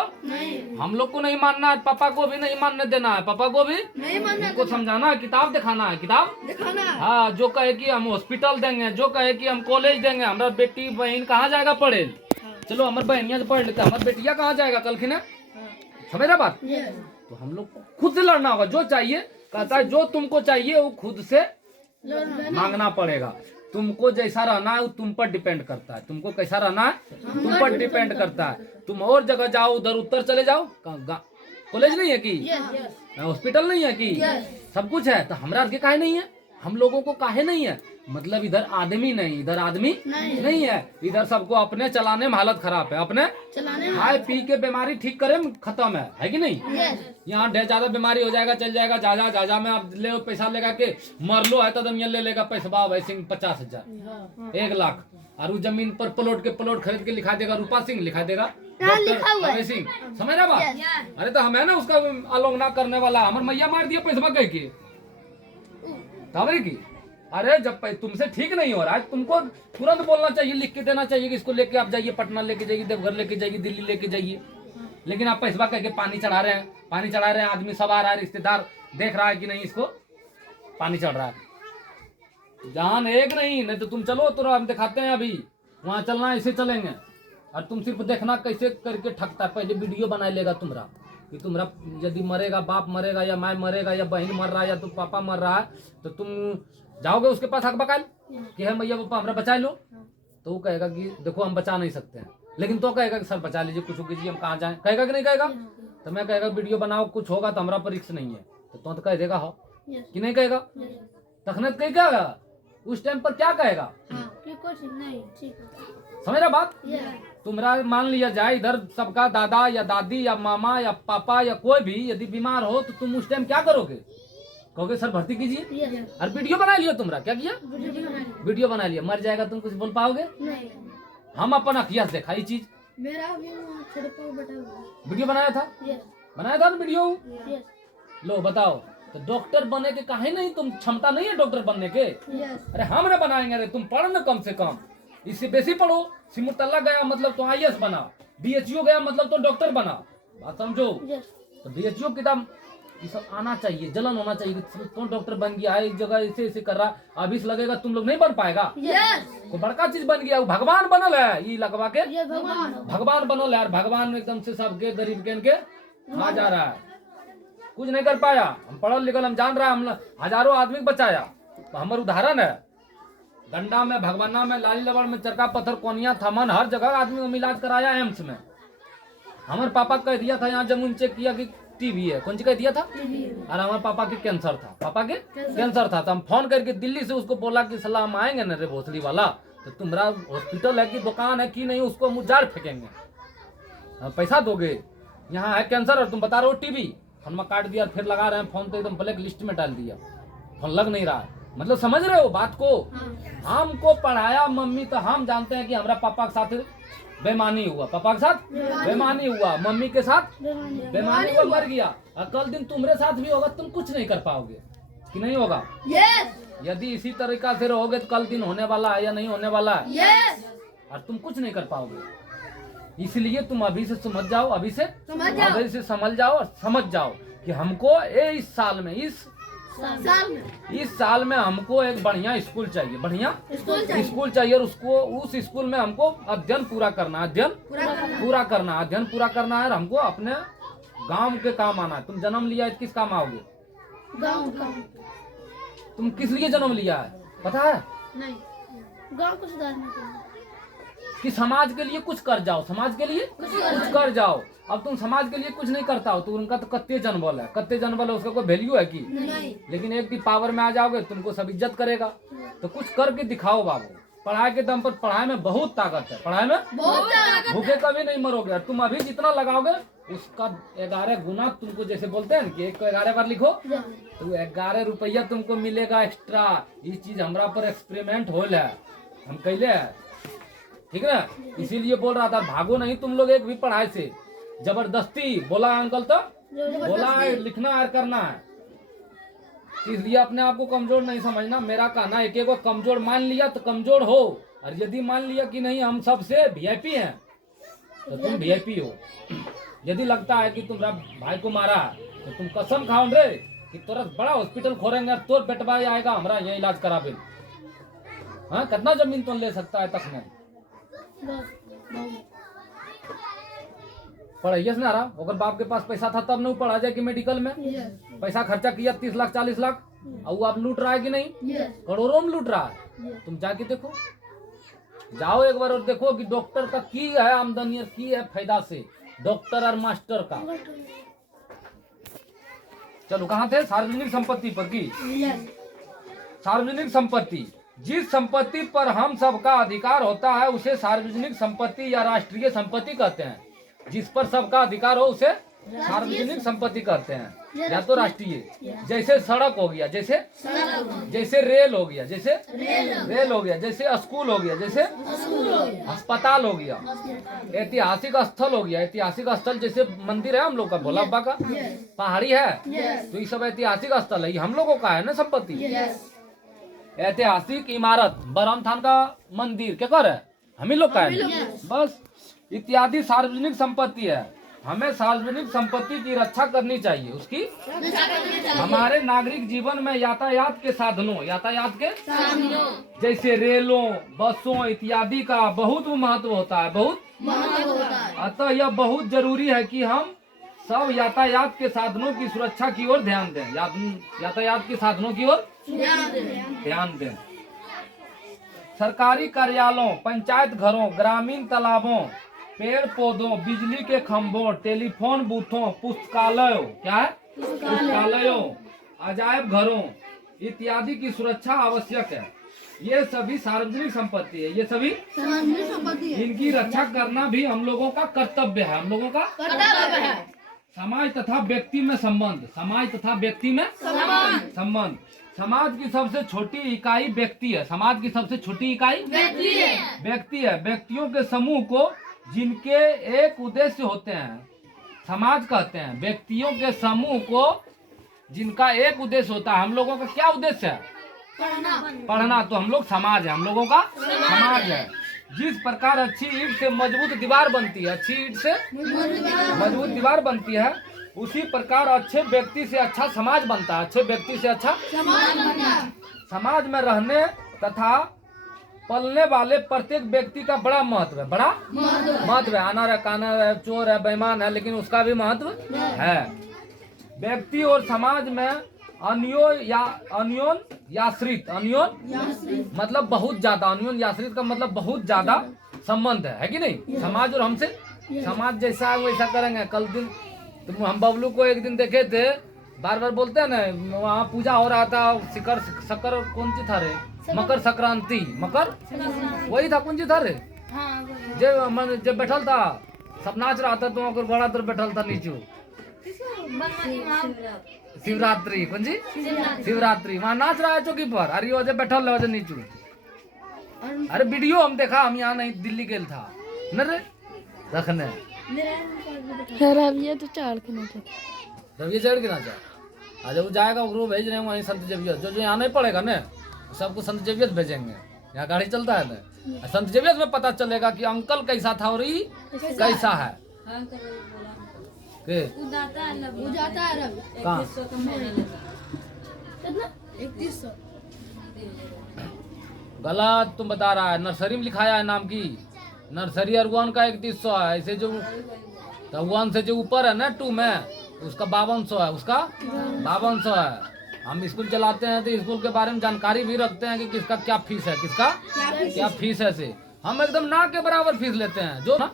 हम लोग को नहीं मानना है, पापा को भी नहीं मानने देना है, पापा को भी उनको समझाना है, किताब दिखाना है, किताब दिखाना। हाँ, जो कहे कि हम हॉस्पिटल देंगे, जो कहे कि हम कॉलेज देंगे, हमारा बेटी बहन कहाँ जाएगा पढ़े? चलो हमारे बहनिया पढ़ लेते, हमारा बेटिया कहाँ जाएगा कल खिने? समझा बात? तो हम लोग को खुद से लड़ना होगा। जो चाहिए कहता है, जो तुमको चाहिए वो खुद से मांगना पड़ेगा। तुमको जैसा रहना है वो तुम पर डिपेंड करता है। तुमको कैसा रहना है तुम पर डिपेंड करता है। तुम और जगह जाओ, उधर उत्तर चले जाओ, कॉलेज नहीं है कि हॉस्पिटल नहीं है कि सब कुछ है, तो हमरा के काहे नहीं है, हम लोगों को काहे नहीं है? मतलब इधर आदमी नहीं, इधर आदमी नहीं है। इधर सबको अपने चलाने में हालत खराब है, अपने खाए पी के बीमारी ठीक करे में खत्म है कि नहीं? यहाँ ढेर ज्यादा बीमारी हो जाएगा, चल जाएगा जा में आप ले पैसा लगा के मर लो है तो दम ले लेगा पैसा वैसे 50,000 1 लाख, और उस जमीन पर प्लॉट खरीद के लिखा देगा रूपा सिंह, लिखा देगा डॉक्टर सिंह। समझ रहा बात? अरे तो हमें ना उसका अलोंगना करने वाला हमारे मैया मार दिया पैसा कह के की। अरे जब तुमसे ठीक नहीं हो रहा है तुमको तुरंत बोलना चाहिए, लिख के देना चाहिए कि इसको लेके आप जाइए, पटना लेके जाइए, देवघर लेके जाइए, दिल्ली लेके जाइए। लेकिन आप पैसा कह के पानी चढ़ा रहे हैं, आदमी सब आ रहा है, रिश्तेदार देख रहा है कि नहीं इसको पानी चढ़ रहा है। जान एक नहीं तो तुम चलो, तो हम दिखाते हैं अभी वहाँ चलना है, ऐसे चलेंगे। और तुम सिर्फ देखना कैसे करके ठगता है। पहले वीडियो बना लेगा तुम्हारा कि तुम्हारा यदि मरेगा, बाप मरेगा या माँ मरेगा या बहन मर रहा है या तुम पापा मर रहा है, तो तुम जाओगे उसके पास हक बकाल कि है मैया पापा हमरा बचा लो, तो वो कहेगा कि देखो हम बचा नहीं सकते हैं। लेकिन तो कहेगा कि सर बचा लीजिए, कुछ कीजिए, हम कहाँ जाएं? कहेगा कि नहीं कहेगा? तो मैं कहेगा वीडियो बनाओ, कुछ होगा तो हमारा पर रिस्क नहीं है, तो कह देगा हो कि नहीं कहेगा? तखनत कह क्या उस टाइम पर क्या कहेगा? समझ रहा बात? तुम्हारा मान लिया जाए इधर सबका दादा या दादी या मामा या पापा या कोई भी यदि बीमार हो तो तुम उस टाइम क्या करोगे? कहोगे सर भर्ती कीजिए। और वीडियो बना लिया, तुम्हारा क्या किया? वीडियो बना लिया। मर जाएगा तुम कुछ बोल पाओगे? हम अपन अखिया से देखा ये चीज। मेरा वीडियो बनाया था ना वीडियो। लो बताओ, तो डॉक्टर बने के काहे नहीं? तुम क्षमता नहीं है डॉक्टर बनने के? अरे हम ना बनाएंगे। अरे तुम पढ़ो ना कम से कम, इससे बेसी पढ़ो। सिमुतल्ला गया मतलब तो IAS बना, BHO गया मतलब तो डॉक्टर बना। बात समझो? तो BHO किताब ये सब आना चाहिए, जलन होना चाहिए। कौन डॉक्टर बन गया है, इस जगह ऐसे ऐसे कर रहा, अभी से लगेगा तुम लोग नहीं बन पाएगा। कोई बड़का चीज बन गया, भगवान बनल है ये लगवा के, भगवान बनल है। और भगवान एकदम से सबके गरीब के खा जा रहा है, कुछ नहीं कर पाया। हम पढ़ल लिखल, हम जान रहा है, हम हजारों आदमी को बचाया। तो हमारे उदाहरण है, गंडा में, भगवाना में, लाली लबड़ में, चरका पत्थर, कोनिया, थमन, हर जगह आदमी को इलाज कराया एम्स में। हमारे पापा कह दिया था, यहाँ जब चेक किया कि टीबी है, कौन सी कह दिया था? और हमारे पापा के कैंसर था, कैंसर था। तो हम फोन करके दिल्ली से उसको बोला कि सलाह हम आएंगे ना रे भोसड़ी वाला, तो तुम्हारा हॉस्पिटल है कि दुकान है कि नहीं, उसको हम उजाड़ फेंकेंगे, पैसा दोगे। यहाँ है कैंसर और तुम बता रहे हो टीबी। फोन काट दिया, फिर लगा रहे हैं फोन, तो एकदम ब्लैक लिस्ट में डाल दिया, फोन लग नहीं रहा है। मतलब समझ रहे हो बात को? हमको पढ़ाया मम्मी, तो हम जानते हैं कि हमारा पापा के साथ बेमानी हुआ, पापा के साथ बेमानी हुआ, मम्मी के साथ बेमानी हुआ, मर गया। और कल दिन तुम्हारे साथ भी होगा, तुम कुछ नहीं कर पाओगे कि नहीं होगा? यदि इसी तरीका से रहोगे तो कल दिन होने वाला है या नहीं होने वाला है, और तुम कुछ नहीं कर पाओगे। इसलिए तुम अभी से समझ जाओ, अभी से समझ जाओ और समझ जाओ कि हमको इस साल में हमको एक बढ़िया स्कूल चाहिए, बढ़िया स्कूल चाहिए। और उसको उस स्कूल में हमको अध्ययन पूरा करना है, अध्ययन पूरा करना है। और हमको अपने गांव के काम आना है। तुम जन्म लिया है, किस काम आओगे? तुम किस लिए जन्म लिया है पता है? नहीं, गांव को सुधारने के लिए, कि समाज के लिए कुछ कर जाओ, समाज के लिए कुछ कर जाओ। अब तुम समाज के लिए कुछ नहीं करता हो तो उनका तो कत्ते जनबल है, उसका कोई वैल्यू है कि नहीं? लेकिन एक भी पावर में आ जाओगे तुमको सब इज्जत करेगा। तो कुछ करके दिखाओ बाबू। पढ़ाई के दम पर, पढ़ाई में बहुत ताकत है, पढ़ाई में भूखे कभी नहीं मरोगे। तुम अभी जितना लगाओगे उसका 11 गुना तुमको, जैसे बोलते हैं कि 1 को 11 बार लिखो तो 11 रुपया तुमको मिलेगा एक्स्ट्रा। ये चीज हमारा पर एक्सपेरिमेंट होल है, हम कैले है, ठीक है? इसीलिए बोल रहा था भागो नहीं तुम लोग एक भी पढ़ाई से। जबरदस्ती बोला अंकल तो बोला लिखना और करना है, इसलिए अपने आप को कमजोर नहीं समझना। मेरा कहना है एक को कमजोर मान लिया तो कमजोर हो, और यदि मान लिया कि नहीं हम सबसे VIP हैं तो तुम VIP हो। यदि लगता है कि तुम्हारा भाई को मारा तो तुम कसम खाओ रे कि तुरंत बड़ा हॉस्पिटल खोलेंगे, तोर बेटवा आएगा हमारा यहाँ इलाज कराबे। हाँ, कितना जमीन तो ले सकता है तक में पढ़ाइए ना रहा। अगर बाप के पास पैसा था तब नहीं पढ़ा जाए कि मेडिकल में पैसा खर्चा किया 30 लाख 40 लाख, और वो आप लूट रहा है कि नहीं, करोड़ों में लूट रहा है। तुम जाके देखो, जाओ एक बार और देखो कि डॉक्टर का की है आमदनी और की है फायदा से, डॉक्टर और मास्टर का। चलो कहाँ थे, सार्वजनिक संपत्ति पर की। सार्वजनिक संपत्ति, जिस संपत्ति पर हम सबका अधिकार होता है उसे सार्वजनिक संपत्ति या राष्ट्रीय संपत्ति कहते हैं। जिस पर सबका अधिकार हो उसे सार्वजनिक संपत्ति कहते हैं या तो राष्ट्रीय। जैसे सड़क हो गया, जैसे रेल हो गया, रेल हो गया, जैसे स्कूल हो गया, जैसे अस्पताल हो गया, ऐतिहासिक स्थल हो गया, ऐतिहासिक स्थल जैसे मंदिर है हम लोग का भोला बाबा का, पहाड़ी है, तो ये सब ऐतिहासिक स्थल है, ये हम लोगों का है ना संपत्ति। ऐतिहासिक इमारत, बरम थान का मंदिर क्या कर है, हम ही लोग का है बस, इत्यादि सार्वजनिक संपत्ति है। हमें सार्वजनिक संपत्ति की रक्षा करनी चाहिए, उसकी हमारे नागरिक जीवन में यातायात के साधनों जैसे रेलों, बसों इत्यादि का बहुत महत्व होता है, बहुत। अतः यह बहुत जरूरी है कि हम सब यातायात के साधनों की सुरक्षा की ओर ध्यान दें, यातायात के साधनों की ओर ध्यान दें। सरकारी कार्यालयों, पंचायत घरों, ग्रामीण तालाबों, पेड़ पौधों, बिजली के खंभों, टेलीफोन बूथों, पुस्तकालयों, क्या है, पुस्तकालयों, अजायब घरों इत्यादि की सुरक्षा आवश्यक है। ये सभी सार्वजनिक संपत्ति है, ये सभी इनकी रक्षा करना भी हम लोगों का कर्तव्य है, हम लोगों का कर्तव्य है। समाज तथा व्यक्ति में संबंध, समाज तथा व्यक्ति में संबंध। समाज की सबसे छोटी इकाई व्यक्ति है, समाज की सबसे छोटी इकाई व्यक्ति है। व्यक्तियों के समूह को जिनके एक उद्देश्य होते हैं समाज कहते हैं। व्यक्तियों के समूह को जिनका एक उद्देश्य होता है, हम लोगों का क्या उद्देश्य है, पढ़ना, तो हम लोग समाज है, हम लोगों का समाज है। जिस प्रकार अच्छी ईंट से मजबूत दीवार बनती है, अच्छी ईंट से मजबूत दीवार बनती है, उसी प्रकार अच्छे व्यक्ति से अच्छा समाज बनता है, अच्छे व्यक्ति से अच्छा समाज में रहने तथा पलने वाले प्रत्येक व्यक्ति का बड़ा महत्व है, बड़ा महत्व है। आना है, काना है, चोर है, बेईमान है, लेकिन उसका भी महत्व है। व्यक्ति और समाज में अन्योन्याश्रित मतलब बहुत ज्यादा, अन्योन्याश्रित का मतलब बहुत ज्यादा संबंध है कि नहीं। समाज और हमसे, समाज जैसा है वैसा करेंगे। कल दिन तुम हम बबलू को एक दिन देखे थे, बार बार बोलते हैं ना, वहाँ पूजा हो रहा था, शक्कर कौन सी था रे, मकर संक्रांति, मकर वही था, कौन सी था रे, जब बैठल था सब नाच रहा था, तो अगर बड़ा तर बैठल था नीचू, शिवरात्रि, कौन सी शिवरात्रि, वहाँ नाच रहा है चौकी पर, अरे वजह बैठल है वजह नीचू। अरे वीडियो हम देखा, हम यहाँ नहीं दिल्ली गेल था न रे रखने, रविया तो चढ़ के नाचा, रविया चढ़ के नाचा। आज वो जाएगा वो भेज रहे हैं वहीं संत जेवियत, जो यहाँ नहीं पड़ेगा ना सबको संत जेवियत भेजेंगे, यहाँ गाड़ी चलता है ना, संत जेवियत में पता चलेगा कि अंकल कैसा था और ये कैसा है। के कहाँ 3100 गलत तुम बता रहा है, नर्सरी में लिखाया है नाम की, नर्सरी और 1 का 3100 है, ऐसे जो 1 से जो ऊपर है ना 2 में उसका 5200 है, उसका 5200 है। हम स्कूल चलाते हैं तो स्कूल के बारे में जानकारी भी रखते हैं कि किसका क्या फीस है, किसका क्या फीस है। से हम एकदम ना के बराबर फीस लेते हैं, जो ना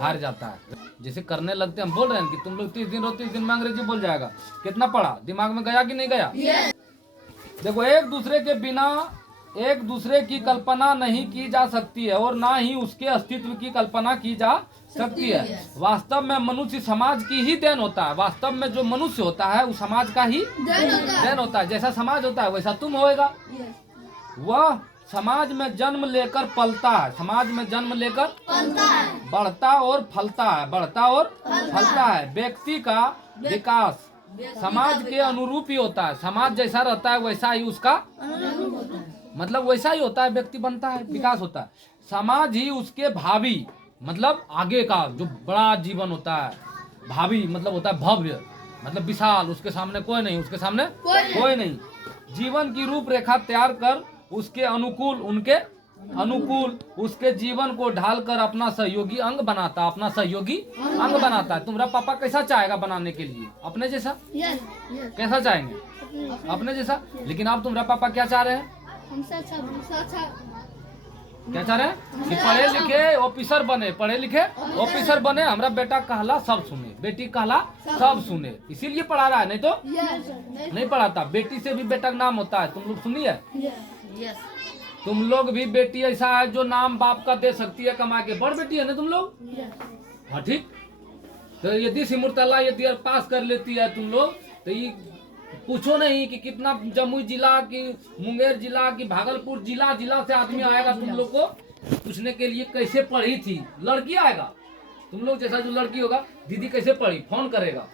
हार जाता है। जैसे करने लगते हैं, हम बोल रहे हैं कि तुम लोग 30 दिन रहो, 30 दिन में अंग्रेजी बोल जाएगा, कितना पढ़ा, दिमाग में गया कि नहीं गया। देखो, एक दूसरे के बिना एक दूसरे की कल्पना नहीं की जा सकती है और ना ही उसके अस्तित्व की कल्पना की जा सकती है। वास्तव में मनुष्य समाज की ही देन होता है, वास्तव में जो मनुष्य होता है वो समाज का ही देन होता है। जैसा समाज होता है वैसा तुम होएगा। वह समाज में जन्म लेकर पलता है, समाज में जन्म लेकर बढ़ता और फलता है, बढ़ता और फलता है। व्यक्ति का विकास समाज के अनुरूप ही होता है, समाज जैसा रहता है वैसा ही उसका मतलब वैसा ही होता है, व्यक्ति बनता है, विकास होता है। समाज ही उसके भावी मतलब आगे का जो बड़ा जीवन होता है, भावी मतलब होता है भव्य, मतलब विशाल, उसके सामने कोई नहीं, उसके सामने कोई नहीं। जीवन की रूपरेखा तैयार कर उसके अनुकूल, उनके अनुकूल उसके जीवन को ढालकर अपना सहयोगी अंग बनाता, अपना सहयोगी अंग बनाता है। तुम्हारा पापा कैसा चाहेगा बनाने के लिए, अपने जैसा कैसा चाहेंगे, अपने जैसा। लेकिन अब तुम्हारा पापा क्या चाह रहे हैं? हमसे अच्छा क्या चाह रहे हैं कि पढ़े लिखे ऑफिसर बने, पढ़े लिखे ऑफिसर बने, हमारा बेटा कहला सब सुने, बेटी कहला सब सुने, इसीलिए पढ़ा रहा है। नहीं तो नहीं पढ़ाता। बेटी से भी बेटा का नाम होता है, तुम लोग सुनिए। तुम लोग भी बेटी ऐसा है जो नाम बाप का दे सकती है कमा के, बड़ बेटी है ना तुम लोग। हाँ ठीक। तो यदि सिमुरतला यदि पास कर लेती है तुम लोग, तो ये पूछो नहीं कि कितना जमुई जिला की, मुंगेर जिला की, भागलपुर जिला से आदमी आएगा तुम लोग को पूछने के लिए कैसे पढ़ी थी। लड़की आएगा तुम लोग जैसा, जो लड़की होगा दीदी कैसे पढ़ी फोन करेगा।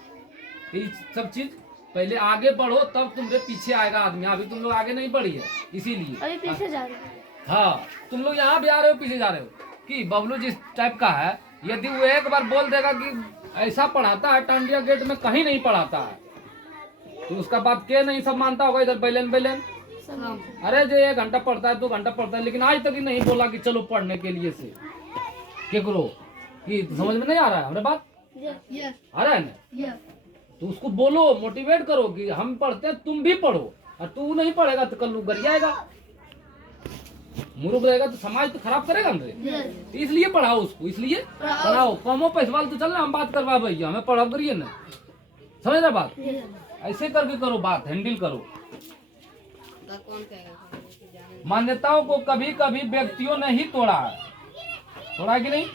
ये सब चीज पहले आगे बढ़ो तब तुम्हारे पीछे आएगा आदमी। अभी तुम लोग आगे नहीं बढ़ी है इसीलिए अभी पीछे जा रहे हैं। हाँ तुम लोग यहाँ भी आ रहे हो पीछे जा रहे हो। कि बबलू जिस टाइप का है, यदि वो एक बार बोल देगा कि ऐसा पढ़ाता है टांडिया गेट में कहीं नहीं पढ़ाता है, तो उसका बात के नहीं सब मानता होगा इधर बैलेन। अरे जो 1 घंटा पढ़ता है 2 घंटा पढ़ता है, लेकिन आज तक ही नहीं बोला कि चलो पढ़ने के लिए से क्या करो। कि समझ में नहीं आ रहा है हमारे बात? आ रहा है ना? तो उसको बोलो, मोटिवेट करो कि हम पढ़ते हैं तुम भी पढ़ो, और तू नहीं पढ़ेगा तो कल गर जाएगा, मुरुख रहेगा तो समाज तो खराब करेगा ना। तो इसलिए पढ़ाओ उसको, इसलिए पढ़ाओ। कमो पैसा तो चल ना, हम बात करवा भैया, हमें पढ़ाओ करिए ना। समझ रहे बात? ऐसे करके करो बात, हैंडल करो। मान्यताओं को कभी कभी व्यक्तियों ने ही तोड़ा है, तोड़ा कि नहीं?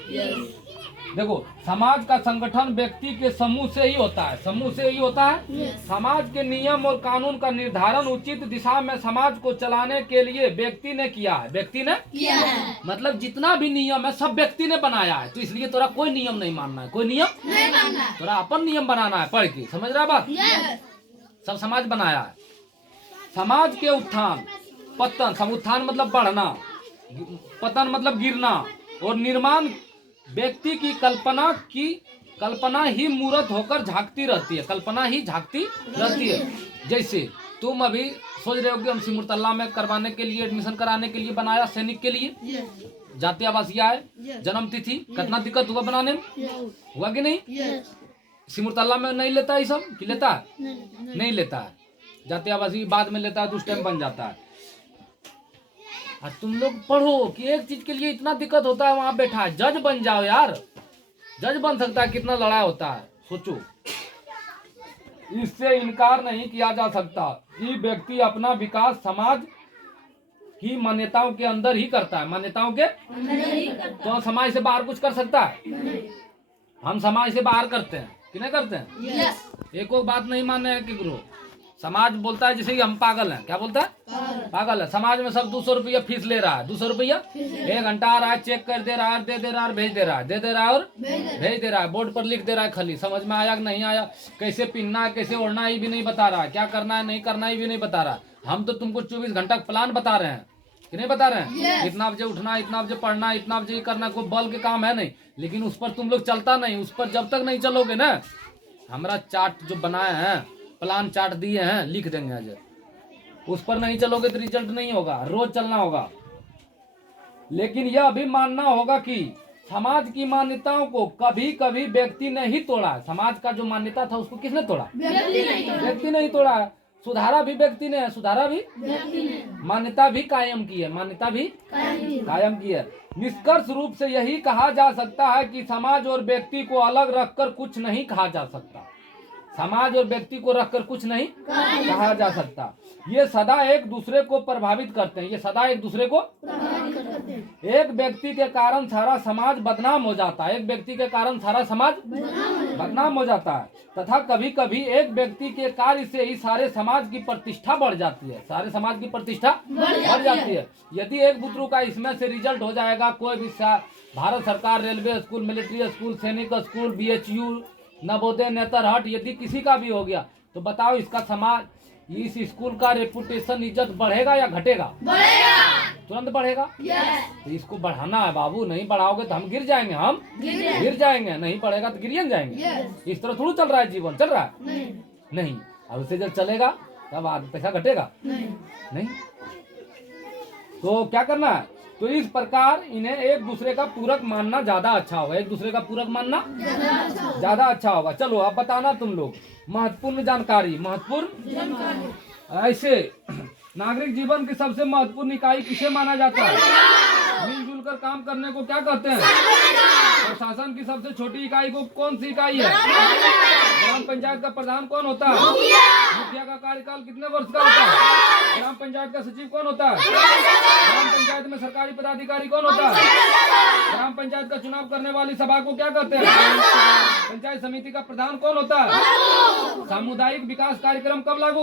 देखो समाज का संगठन व्यक्ति के समूह से ही होता है, समूह से ही होता है। समाज के नियम और कानून का निर्धारण उचित दिशा में समाज को चलाने के लिए व्यक्ति ने किया है। व्यक्ति ने किया है मतलब जितना भी नियम है सब व्यक्ति ने बनाया है। तो इसलिए तोरा कोई नियम नहीं मानना है, कोई नियम नहीं मानना है, तोरा अपन नियम बनाना है पढ़ के। समझ रहा बात? सब समाज बनाया है। समाज के उत्थान पतन, उत्थान मतलब बढ़ना, पतन मतलब गिरना, और निर्माण व्यक्ति की कल्पना ही मूर्त होकर झांकती रहती है, कल्पना ही झांकती रहती है। जैसे तुम अभी सोच रहे हो कि हम सिमुरतला में करवाने के लिए, एडमिशन कराने के लिए बनाया, सैनिक के लिए जाति आवासीय है, जन्म तिथि, कितना दिक्कत हुआ बनाने में, हुआ कि नहीं? सिमुरतला में नहीं लेता है सब कि लेता है? नहीं लेता है। जाति आवासीय बाद में लेता है तो उस टाइम बन जाता है। और तुम लोग पढ़ो कि एक चीज के लिए इतना दिक्कत होता है, वहां बैठा है, जज बन जाओ यार, जज बन सकता है। कितना लड़ाई होता है सोचो। इससे इनकार नहीं किया जा सकता कि व्यक्ति अपना विकास समाज की मान्यताओं के अंदर ही करता है, मान्यताओं के तो समाज से बाहर कुछ कर सकता है? हम समाज से बाहर करते हैं कि नहीं करते हैं? एक और बात नहीं मानने है कि गुरु समाज बोलता है जैसे कि हम पागल हैं। क्या बोलता है? पागल है। समाज में सब 200 रुपया फीस ले रहा है, 200 रुपया 1 घंटा आ रहा है, चेक कर दे रहा है, दे दे रहा है, भेज दे रहा है, दे दे रहा है और भेज दे रहा है, बोर्ड पर लिख दे रहा है खाली। समझ में आया कि नहीं आया, कैसे पहनना है, कैसे ओढ़ना है भी नहीं बता रहा है, क्या करना है नहीं करना है भी नहीं बता रहा। हम तो तुमको 24 घंटा प्लान बता रहे हैं कि नहीं बता रहे हैं? इतना बजे उठना, इतना बजे पढ़ना, इतना बजे करना, कोई बल के काम है नहीं। लेकिन उस पर तुम लोग चलता नहीं, उस पर जब तक नहीं चलोगे ना, हमारा चार्ट जो बनाए हैं, प्लान चार्ट दिए हैं, लिख देंगे आज, उस पर नहीं चलोगे तो रिजल्ट नहीं होगा, रोज चलना होगा। लेकिन यह भी मानना होगा कि समाज की मान्यताओं को कभी कभी व्यक्ति ने ही तोड़ा। समाज का जो मान्यता था उसको किसने तोड़ा? व्यक्ति ने ही तोड़ा है। सुधारा भी व्यक्ति ने है, सुधारा भी व्यक्ति ने, मान्यता भी कायम की है, मान्यता भी कायम की है। निष्कर्ष रूप से यही कहा जा सकता है कि समाज और व्यक्ति को अलग रखकर कुछ नहीं कहा जा सकता। समाज और व्यक्ति को रखकर कुछ नहीं कहा जा सकता। ये सदा एक दूसरे को प्रभावित करते हैं, ये सदा एक दूसरे को करते हैं। एक व्यक्ति के कारण सारा समाज बदनाम हो जाता है, एक व्यक्ति के कारण सारा समाज बदनाम हो जाता है, तथा कभी कभी एक व्यक्ति के कार्य से ही सारे समाज की प्रतिष्ठा बढ़ जाती है, सारे समाज की प्रतिष्ठा बढ़ जाती है। यदि एक बुतरू का इसमें से रिजल्ट हो जाएगा, कोई भी भारत सरकार, रेलवे स्कूल, मिलिट्री स्कूल, सैनिक स्कूल, BHU, नवोदय, नेतरहाट, यदि किसी का भी हो गया, तो बताओ इसका समाज, इस स्कूल का रेपुटेशन, इज्जत बढ़ेगा या घटेगा? बढ़ेगा, तुरंत बढ़ेगा। तो इसको बढ़ाना है बाबू, नहीं बढ़ाओगे तो हम गिर जाएंगे, हम गिर जाएंगे, नहीं बढ़ेगा तो गिरियन जाएंगे। इस तरह थोड़ा चल रहा है जीवन, चल रहा है नहीं। और उससे जब चलेगा तब पैसा घटेगा नहीं। तो क्या करना है? तो इस प्रकार इन्हें एक दूसरे का पूरक मानना ज्यादा अच्छा होगा, एक दूसरे का पूरक मानना ज्यादा अच्छा होगा। चलो अब बताना तुम लोग महत्वपूर्ण जानकारी, महत्वपूर्ण ऐसे नागरिक जीवन की सबसे महत्वपूर्ण इकाई किसे माना जाता है? मिलजुल कर काम करने को क्या कहते हैं? प्रशासन की सबसे छोटी इकाई को कौन सी इकाई है? ग्राम पंचायत का प्रधान कौन होता है? मुखिया का कार्यकाल कितने वर्ष का होता है? ग्राम पंचायत का सचिव कौन होता है? ग्राम पंचायत में सरकारी पदाधिकारी कौन होता है? ग्राम पंचायत का चुनाव करने वाली सभा को क्या कहते हैं? पंचायत समिति का प्रधान कौन होता है? सामुदायिक विकास कार्यक्रम कब लागू